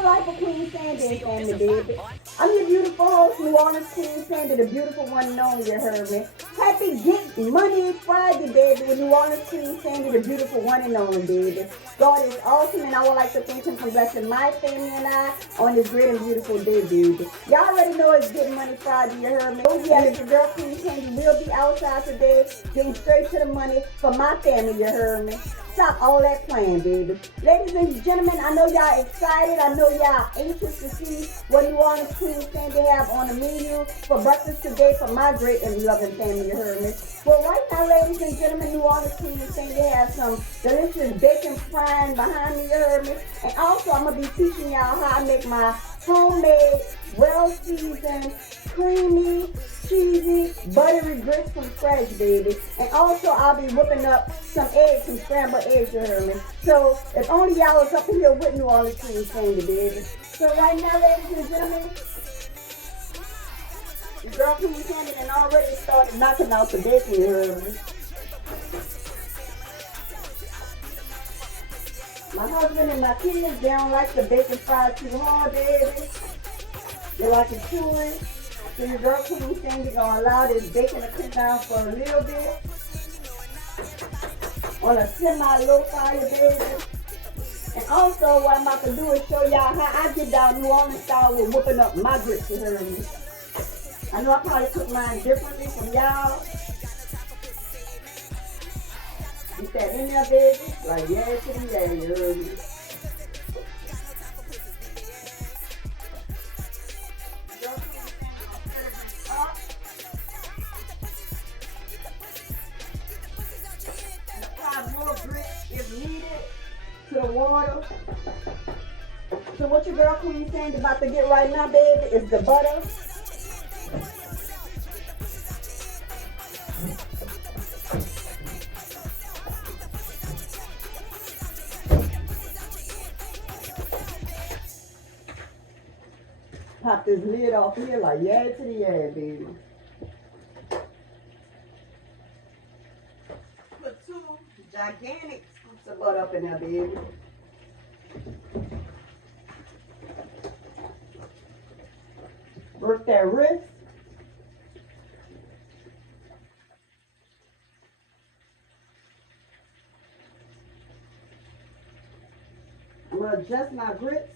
the life of Queen Sandy and family, baby. I'm your beautiful host, New Orleans Queen Sandy, the beautiful one known, you heard me. Happy Get Money Friday, baby, with New Orleans Queen Sandy, the beautiful one and only, baby. God is awesome, and I would like to thank him for blessing my family and I on this great and beautiful day, baby. Y'all already know it's Get Money Friday, you heard me. Oh, yes, your girl Queen Sandy will be outside today, getting straight to the money for my family, you heard me. Stop all that playing, baby. Ladies and gentlemen, I know y'all excited. I know y'all anxious to see what New Orleans Queen Sandy have on the menu for breakfast today for my great and loving family, you heard me. Well, right now, ladies and gentlemen, New Orleans Queen Sandy has some delicious bacon frying behind me, you heard me. And also, I'm going to be teaching y'all how I make my homemade, well-seasoned, creamy, cheesy, buttery grits from scratch, baby. And also, I'll be whipping up some eggs, some scrambled eggs, you heard me. So, if only y'all was up in here with New Orleans Queen Sandy, baby. So, right now, ladies and gentlemen, the girl Queen Sandy and already started knocking out the bacon, you heard me. My husband and my kids, they don't like the bacon fried too hard, baby. They like it chewy. So your girl Queen Sandy gonna allow this bacon to cook down for a little bit on a semi-low fire, baby. And also, what I'm about to do is show y'all how I get down New Orleans style with whipping up my grits, you heard me. I know I probably cook mine differently from y'all. Get that in there, baby. Like, yeah, to the yeah, you heard me. More grits if needed to the water. So what your girl Queen Sandy about to get right now, baby, is the butter. Pop this lid off here like yeah to the yeah, baby. Put 2 gigantic scoops of butter up in there, baby. Work that wrist. I'm going to adjust my grits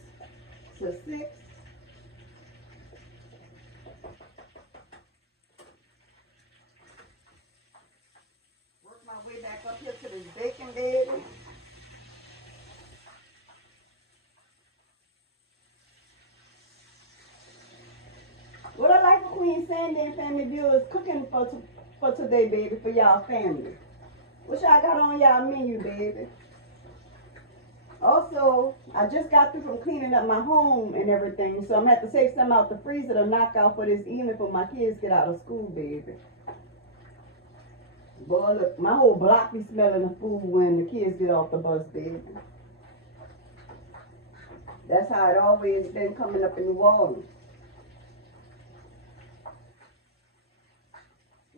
to 6. Work my way back up here to this bacon, baby. What I like for Queen Sandy and family viewers cooking for today, baby, for y'all family. What y'all got on y'all menu, baby? Also, I just got through from cleaning up my home and everything, so I'm going to have to take some out the freezer to knock out for this evening for my kids get out of school, baby. Boy, look, my whole block be smelling the food when the kids get off the bus, baby. That's how it always been coming up in New Orleans.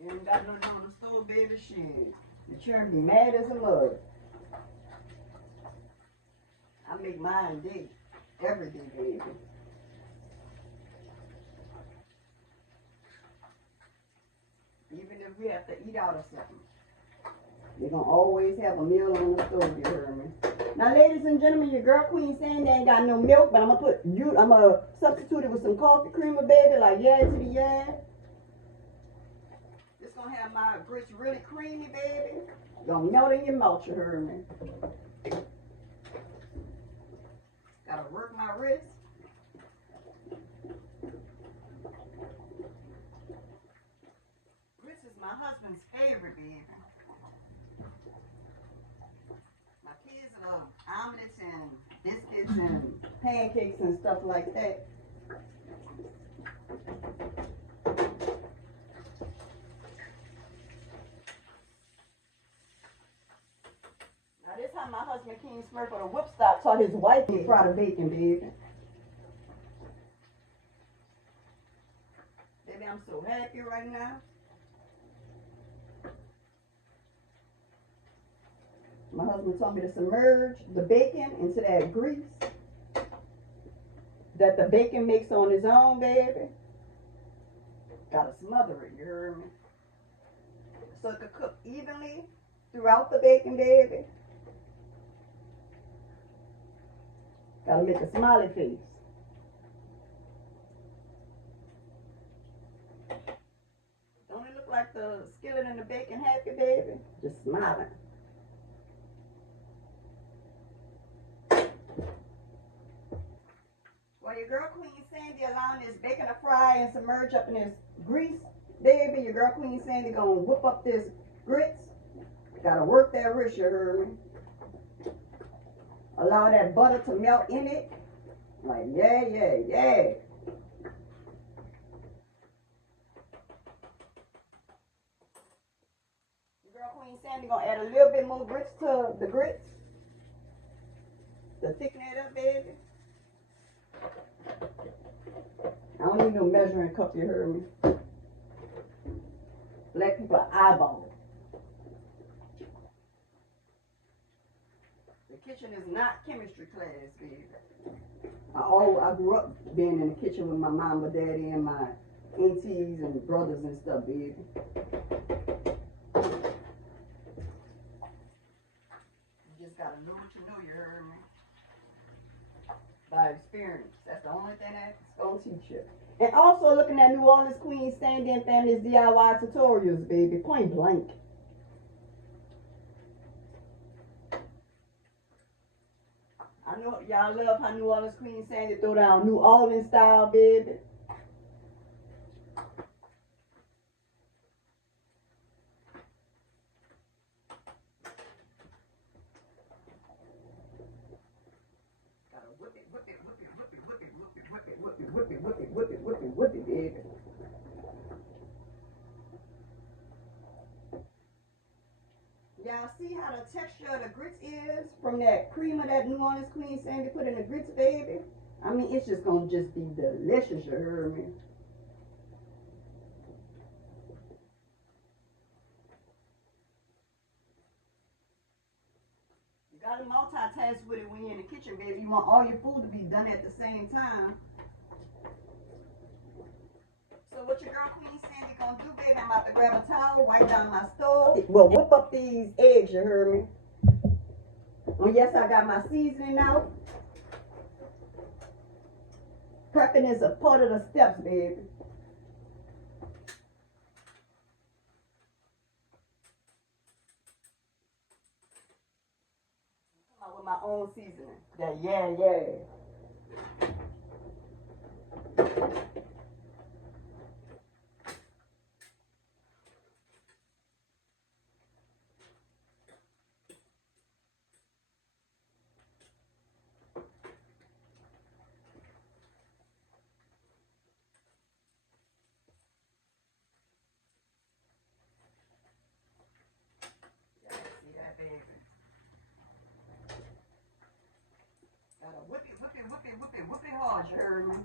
You ain't got nothing on the stove, baby, shit. The children be mad as a mug. I make mine day, every day, baby. Even if we have to eat out or something. You're going to always have a meal on the stove, you heard me. Now, ladies and gentlemen, your girl Queen Sandy ain't got no milk, but I'm going to substitute it with some coffee creamer, baby, like yeah to the yeah. It's going to have my grits really creamy, baby. Going to melt in your mouth, you heard me. Got to work my wrist. Grits is my husband's favorite, baby. My kids love omelets and biscuits and pancakes and stuff like that. Now this how my husband King Smurf on a whip stop taught his wife to fry the bacon, baby. Baby, I'm so happy right now. My husband told me to submerge the bacon into that grease. that the bacon makes on its own, baby. Gotta smother it, you heard me? So it could cook evenly throughout the bacon, baby. Gotta make a smiley face. Don't it look like the skillet and the bacon happy, baby? Just smiling. Well, your girl Queen Sandy allowing this bacon to fry and submerge up in this grease, baby. Your girl Queen Sandy gonna whip up this grits. Gotta work that wrist, you heard me? Allow that butter to melt in it. Like, yeah, yeah, yeah. Your girl Queen Sandy gonna add a little bit more grits to the grits to thicken it up, baby. I don't need no measuring cup, you heard me? Black people are eyeball. The kitchen is not chemistry class, baby. I grew up being in the kitchen with my mom, my daddy, and my aunties and brothers and stuff, baby. You just gotta know what you know, you heard me? By experience. That's the only thing that's gonna teach you. And also looking at New Orleans Queen Sandy and Family's DIY tutorials, baby. Point blank. I know y'all love how New Orleans Queen Sandy throw down New Orleans style, baby. Gotta whip it, whip it, whip it, whip it, whip it, whip it, whip it, whip it, whip it, whip it, whip it, whip it, whip it, baby. Y'all see how the texture of the grits is from that creamer that New Orleans Queen Sandy put in the grits, baby? I mean, it's just gonna just be delicious, you heard me? You gotta multitask with it when you're in the kitchen, baby. You want all your food to be done at the same time. So what your girl Queen Sandy gonna do, baby? I'm about to grab a towel, wipe down my stove. Well, whip up these eggs, you heard me? Oh yes, I got my seasoning out. Prepping is a part of the steps, baby. Come out with my own seasoning. Yeah, yeah. See that, baby? Gotta whip it, whip it, whip it, whip it, whip it hard, you heard me?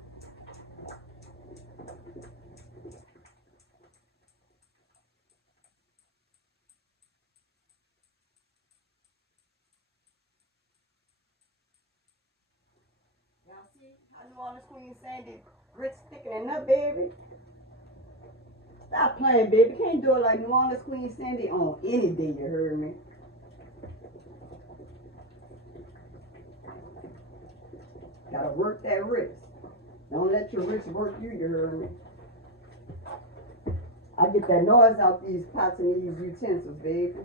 Y'all see how New Orleans Queen Sandy grits thickening up, baby? Stop playing, baby. Can't do it like New Orleans Queen Sandy on any day, you heard me? Gotta work that wrist. Don't let your wrist work you, you heard me? I get that noise out these pots and these utensils, baby.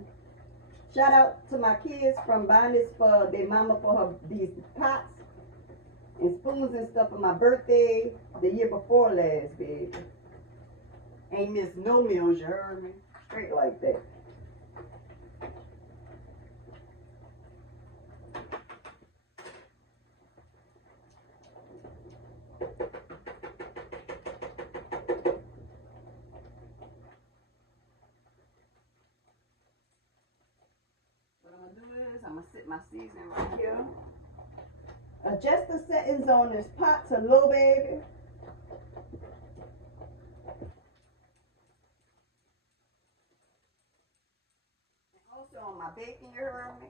Shout out to my kids from buying this for their mama for her these pots and spoons and stuff for my birthday the year before last, baby. Ain't missed no meals, you heard me? Straight like that. What I'm gonna do is I'm gonna sit my seasoning right here. Adjust the settings on this pot to low, baby. Also on my bacon, you heard me?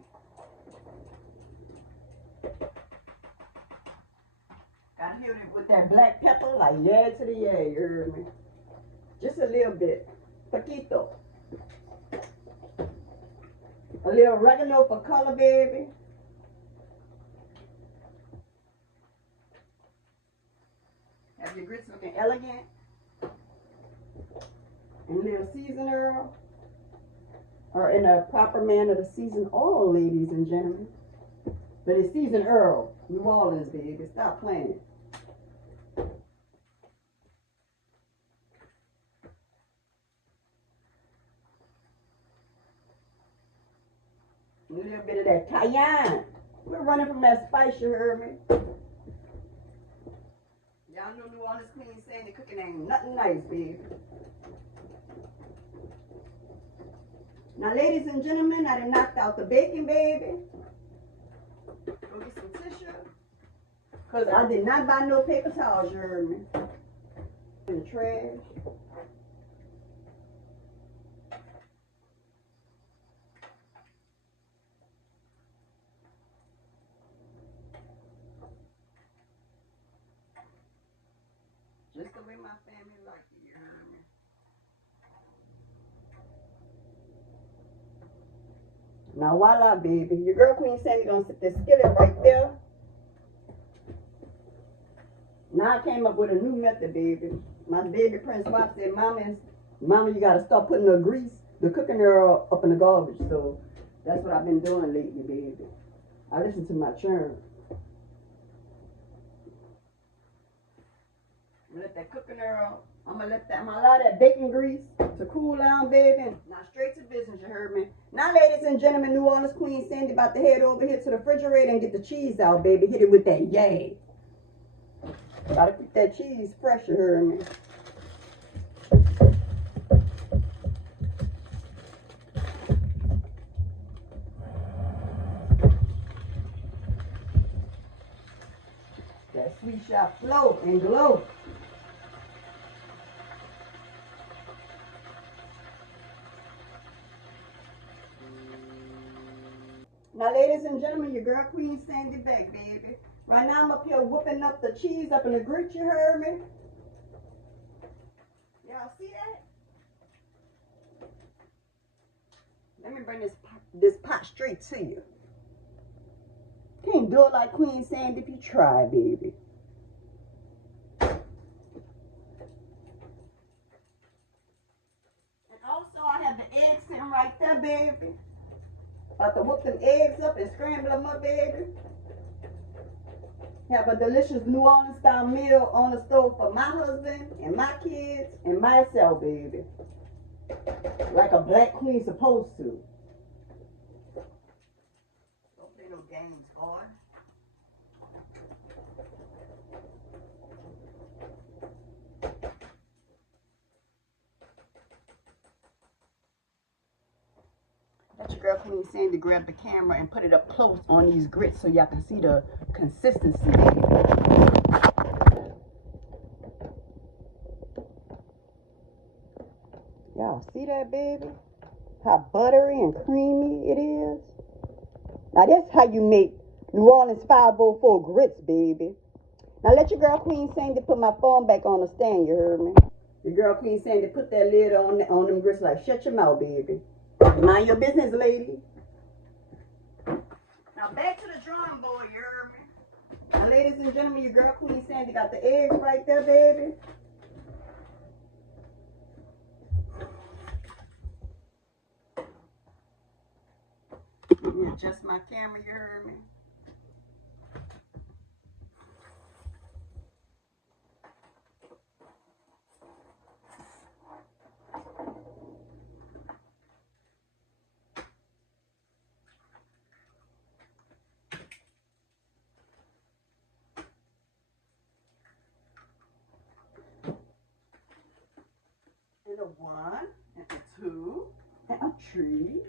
Gotta hit it with that black pepper, like yeah to the yeah, you heard me? Just a little bit. Poquito. A little oregano for color, baby. Have your grits looking elegant. And a little seasoner. Or in a proper manner to season all, ladies and gentlemen. But it's seasoned Earl. New Orleans, baby. Stop playing. A little bit of that cayenne. We're running from that spice, you heard me? Y'all know New Orleans Queen saying the cooking ain't nothing nice, baby. Now, ladies and gentlemen, I done knocked out the bacon, baby. Go get some tissue. Because I did not buy no paper towels, you heard me? In the trash. Just the way my family like it, you heard me? Now voila, baby. Your girl Queen Sandy gonna sit this skillet right there. Now I came up with a new method, baby. My baby Prince Pop said, Mama, you gotta start putting the grease, the cooking oil up in the garbage. So that's what I've been doing lately, baby. I listen to my churn. Let that cooking oil. I'm gonna allow that bacon grease to cool down, baby. Now straight to business, you heard me. Now, ladies and gentlemen, New Orleans Queen Sandy about to head over here to the refrigerator and get the cheese out, baby. Hit it with that yay. Gotta keep that cheese fresh, you heard me. That sweet shot flow and glow. Now, ladies and gentlemen, your girl Queen Sandy back, baby. Right now, I'm up here whipping up the cheese up in the grits, you heard me? Y'all see that? Let me bring this pot straight to you. Can't do it like Queen Sandy if you try, baby. And also, I have the eggs sitting right there, baby. About to whip them eggs up and scramble them up, baby. Have a delicious New Orleans style meal on the stove for my husband and my kids and myself, baby. Like a black queen supposed to. Don't play no games, boy. Let your girl Queen Sandy grab the camera and put it up close on these grits so y'all can see the consistency, baby. Y'all see that, baby? How buttery and creamy it is. Now that's how you make New Orleans 504 grits, baby. Now let your girl Queen Sandy put my phone back on the stand, you heard me? Your girl Queen Sandy put that lid on them grits like, shut your mouth, baby. Mind your business, lady. Now back to the drawing board, you heard me? Now ladies and gentlemen, your girl Queen Sandy got the eggs right there, baby. Let me adjust my camera, you heard me? And a 1, and a 2, and a 3,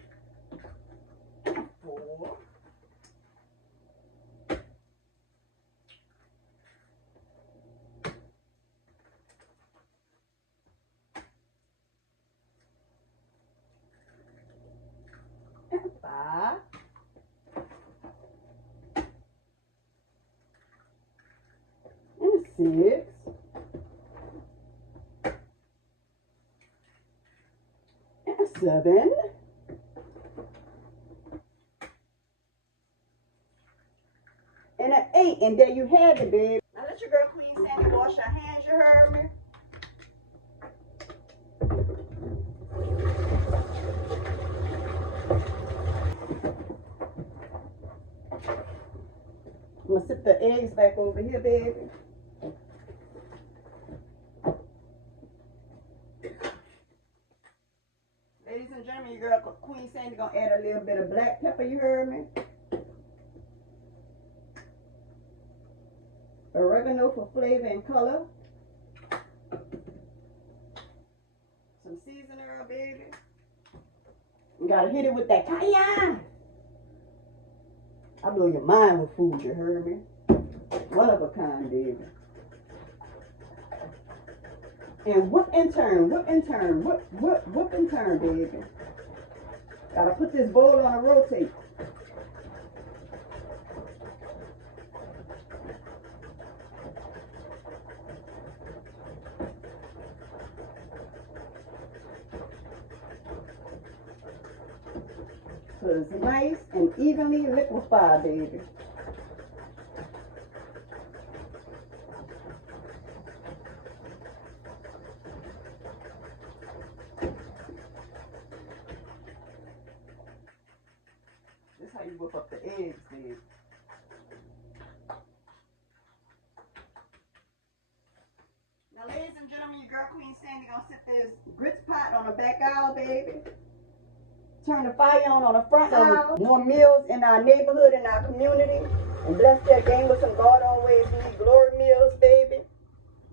and a 4. And a 5. 6, and a 7, and an 8. And there you have it, babe. Now let your girl Queen Sandy wash her hands, you heard me? I'm gonna sit the eggs back over here, baby. Ladies and gentlemen, your girl Queen Sandy gonna add a little bit of black pepper, you heard me? Oregano for flavor and color. Some seasoning, baby. You gotta hit it with that cayenne. I blow your mind with food, you heard me? One of a kind, baby. And whip and turn, whip and turn, whip and turn, baby. Gotta put this bowl on a rotate. So it's nice and evenly liquefied, baby. This is how you whip up the eggs, baby. Now, ladies and gentlemen, your girl Queen Sandy gonna set this grits pot on the back aisle, baby. Turn the fire on the front aisle. More meals in our neighborhood, in our community. And bless that game with some God Always Need Glory meals, baby.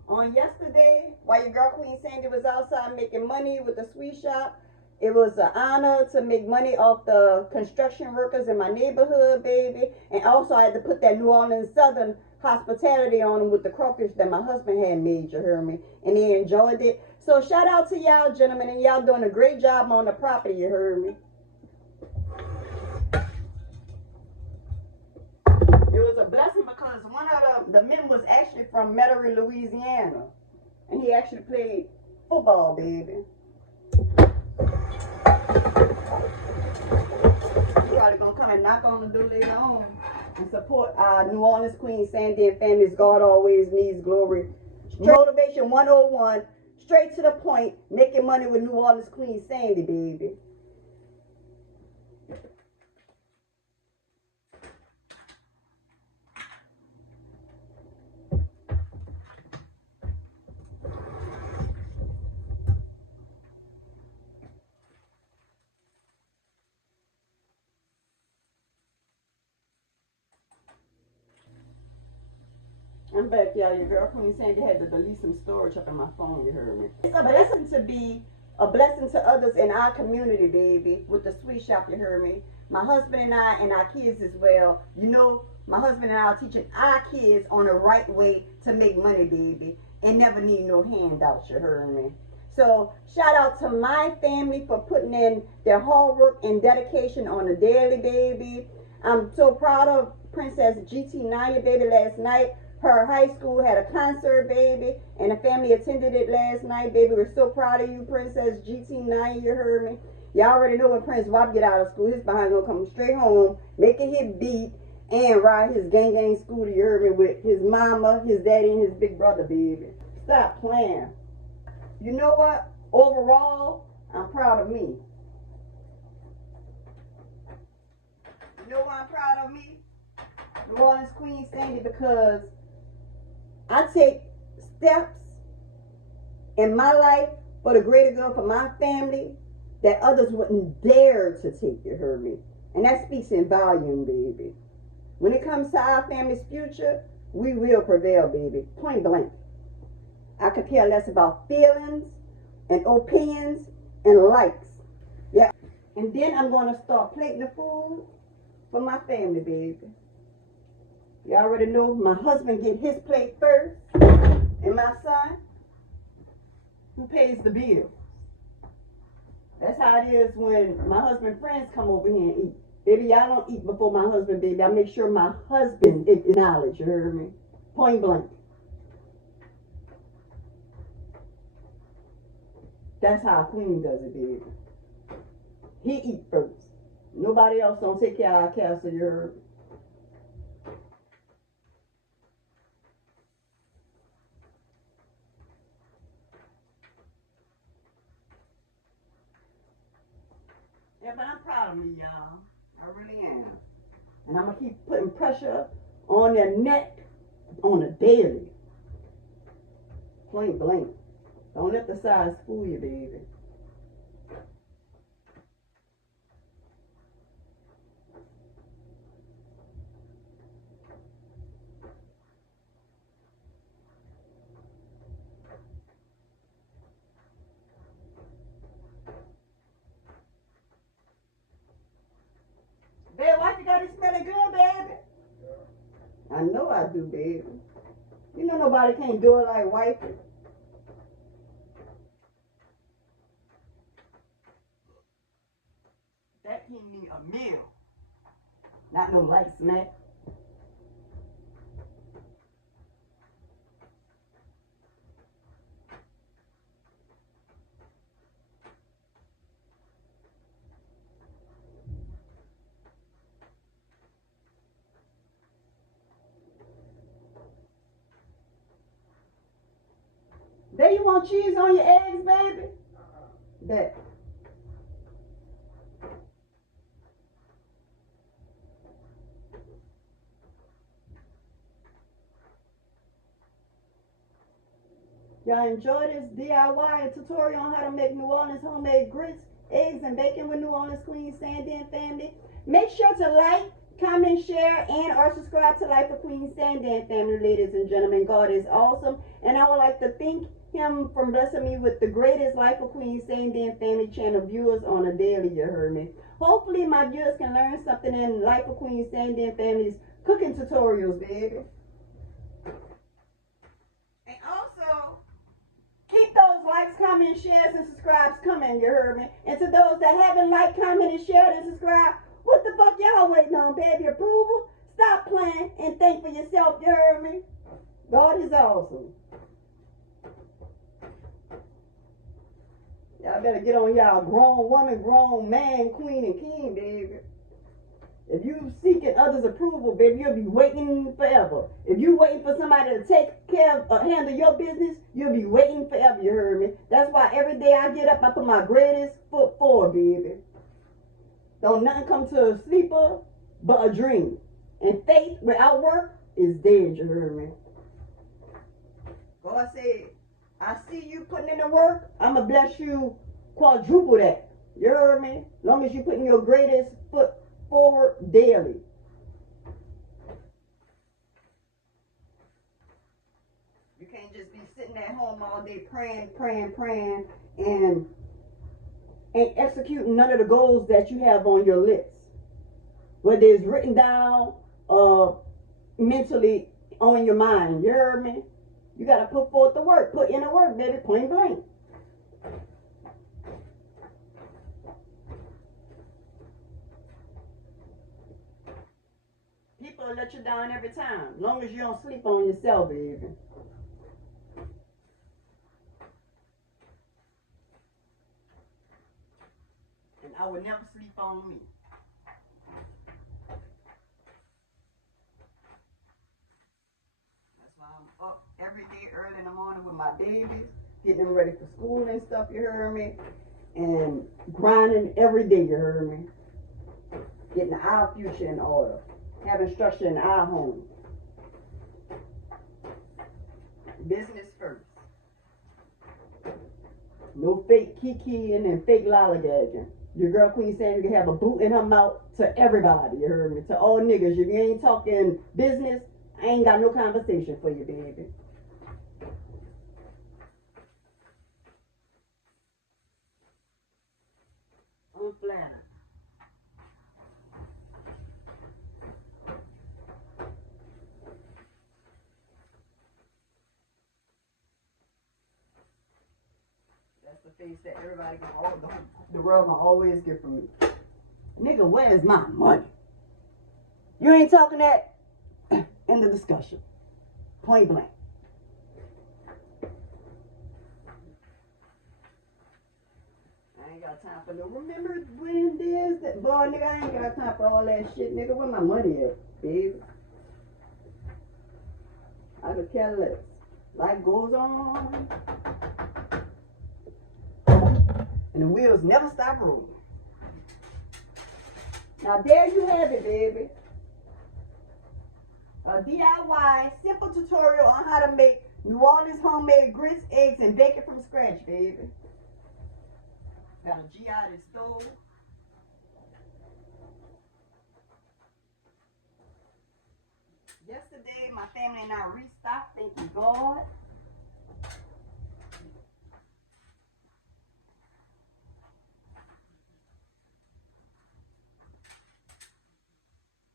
On yesterday, while your girl Queen Sandy was outside making money with the sweet shop, it was an honor to make money off the construction workers in my neighborhood, baby. And also I had to put that New Orleans Southern hospitality on them with the crawfish that my husband had made, you heard me? And they enjoyed it. So shout out to y'all, gentlemen, and y'all doing a great job on the property, you heard me? It was a blessing because one of the men was actually from Metairie, Louisiana. And he actually played football, baby. He's probably going to come and knock on the door later on and support our New Orleans Queen Sandy and family's God Always Needs Glory. Motivation 101, straight to the point, making money with New Orleans Queen Sandy, baby. I'm back, y'all. Your girl Queen Sandy had to delete some storage up in my phone, you heard me. It's a blessing to be a blessing to others in our community, baby, with the sweet shop, you heard me. My husband and I and our kids as well. You know, my husband and I are teaching our kids on the right way to make money, baby, and never need no handouts, you heard me. So shout out to my family for putting in their hard work and dedication on a daily, baby. I'm so proud of Princess GT Naya, baby, last night. Her high school had a concert, baby, and the family attended it last night, baby. We're so proud of you, Princess GT Naya, you heard me. Y'all already know when Prince Wop get out of school, his behind gonna come straight home, make a hit beat, and ride his gang scooter, you heard me, with his mama, his daddy, and his big brother, baby. Stop playing. You know what? Overall, I'm proud of me. You know why I'm proud of me? New Orleans Queen Sandy, because I take steps in my life for the greater good for my family that others wouldn't dare to take, you heard me? And that speaks in volume, baby. When it comes to our family's future, we will prevail, baby. Point blank. I could care less about feelings and opinions and likes. Yeah. And then I'm going to start plating the food for my family, baby. You already know my husband get his plate first, and my son, who pays the bill. That's how it is when my husband's friends come over here and eat. Baby, y'all don't eat before my husband, baby. I make sure my husband acknowledge, you heard me? Point blank. That's how Queen does it, baby. He eat first. Nobody else don't take care of our castle, you heard? Yeah, but I'm proud of me, y'all. I really am. And I'm going to keep putting pressure on their neck on a daily. Point blank. Don't let the size fool you, baby. Babe, why you got it smelling good, baby? I know I do, baby. You know nobody can't do it like wifey. That can mean a meal. Not no light snack. There you want cheese on your eggs, baby? That. Y'all enjoy this DIY tutorial on how to make New Orleans homemade grits, eggs, and bacon with New Orleans Queen Sandan family. Make sure to like, comment, share, and or subscribe to Life of Queen Sandan family, ladies and gentlemen. God is awesome. And I would like to thank him for blessing me with the greatest Life of Queen Sandan family channel viewers on a daily, you heard me. Hopefully my viewers can learn something in Life of Queen Sandan family's cooking tutorials, baby. And also, keep those likes, comments, shares, and subscribes coming, you heard me? And to those that haven't liked, commented, shared, and subscribed, what the fuck y'all waiting on, baby? Approval? Stop playing and think for yourself, you heard me? God is awesome. Y'all better get on y'all grown woman, grown man, queen, and king, baby. If you seeking others' approval, baby, you'll be waiting forever. If you waiting for somebody to take care of, handle your business, you'll be waiting forever, you heard me? That's why every day I get up, I put my greatest foot forward, baby. Don't nothing come to a sleeper but a dream. And faith without work is dead, you heard me? God said, I see you putting in the work, I'm going to bless you quadruple that. You heard me? As long as you putting your greatest foot forward daily. You can't just be sitting at home all day praying, and executing none of the goals that you have on your list. Whether it's written down or mentally on your mind. You heard me? You got to put forth the work. Put in the work, baby. Point blank. People will let you down every time. As long as you don't sleep on yourself, baby. And I would never sleep on me. That's why I'm up every day early in the morning with my babies, getting them ready for school and stuff, you heard me? And grinding every day, you heard me? Getting our future in order. Having structure in our home. Business first. No fake kikiing and fake lollygagging. Your girl Queen Sandy can have a boot in her mouth to everybody, you heard me? To all niggas. If you ain't talking business, I ain't got no conversation for you, baby. I'm flattered. That's the face that everybody can the world can always get from me. Nigga, where's my money? You ain't talking that. End of discussion. Point blank. got time for no. Remember when this? That boy, nigga, I ain't got time for all that shit, nigga. Where my money at, baby? I could care less. Life goes on, and the wheels never stop rolling. Now there you have it, baby. A DIY simple tutorial on how to make New Orleans homemade grits, eggs, and bacon from scratch, baby. Got a G out of the stove. Yesterday, my family and I restocked, thank you God.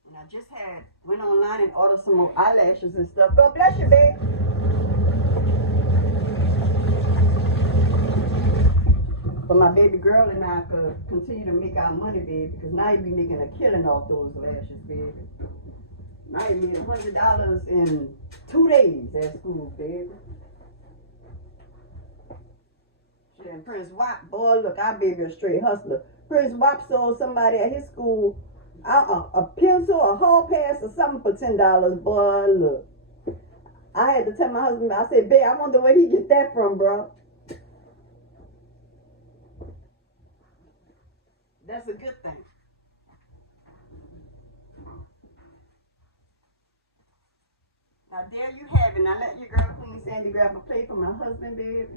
And I just went online and ordered some more eyelashes and stuff. God bless you, babe. But my baby girl and I could continue to make our money, baby, because now you be making a killing off those lashes, baby. Now you made $100 in 2 days at school, baby. Shit, and Prince Wap, boy, look, our baby a straight hustler. Prince Wap sold somebody at his school a pencil, a hall pass, or something for $10, boy, look. I had to tell my husband, I said, babe, I wonder where he get that from, bro. That's a good thing. Now there you have it. Now let your girl Queen Sandy grab a plate for my husband, baby.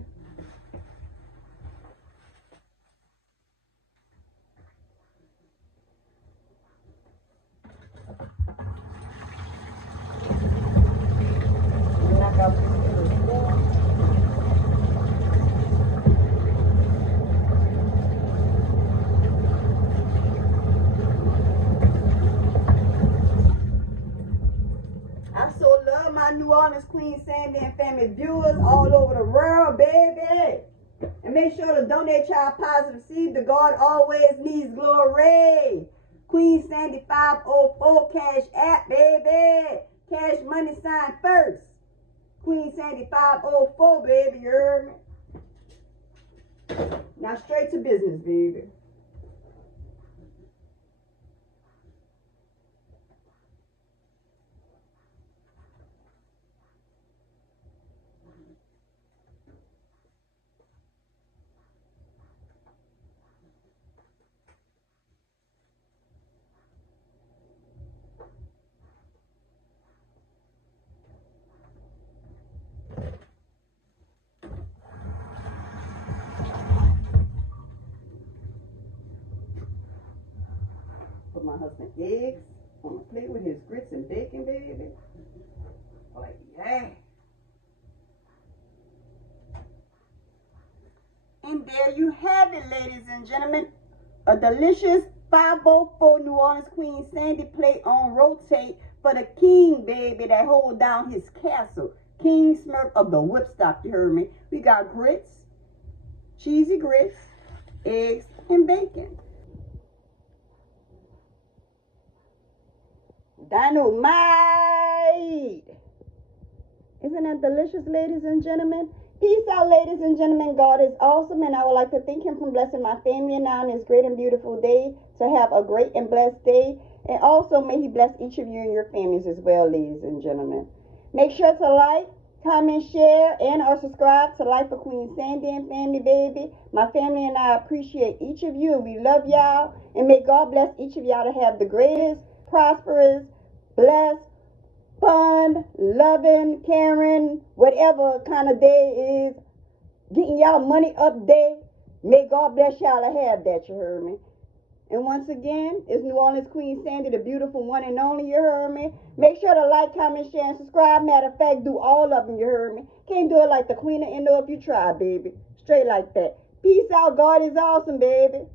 Knock out this little. I so love my New Orleans Queen Sandy and family viewers all over the world, baby. And make sure to donate your positive seed to God always needs glory. Queen Sandy 504 Cash App, baby. Cash money sign first. Queen Sandy 504, baby, you heard me? Now straight to business, baby. Put my husband eggs on a plate with his grits and bacon, baby. Like, yeah. And there you have it, ladies and gentlemen. A delicious 504 New Orleans Queen Sandy plate on rotate for the king, baby, that hold down his castle. King Smurf of the Whipstock, you heard me. We got grits, cheesy grits, eggs, and bacon. Dynamite! Isn't that delicious, ladies and gentlemen? Peace out, ladies and gentlemen. God is awesome, and I would like to thank him for blessing my family and I on this great and beautiful day to have a great and blessed day. And also, may he bless each of you and your families as well, ladies and gentlemen. Make sure to like, comment, share, and or subscribe to Life of Queen Sandy and Family, baby. My family and I appreciate each of you, and we love y'all. And may God bless each of y'all to have the greatest, prosperous, blessed, fun, loving, caring, whatever kind of day is, getting y'all money up day. May God bless y'all to have that, you heard me. And once again, it's New Orleans Queen Sandy, the beautiful one and only, you heard me. Make sure to like, comment, share, and subscribe. Matter of fact, do all of them, you heard me. Can't do it like the Queen of Indo if you try, baby. Straight like that. Peace out. God is awesome, baby.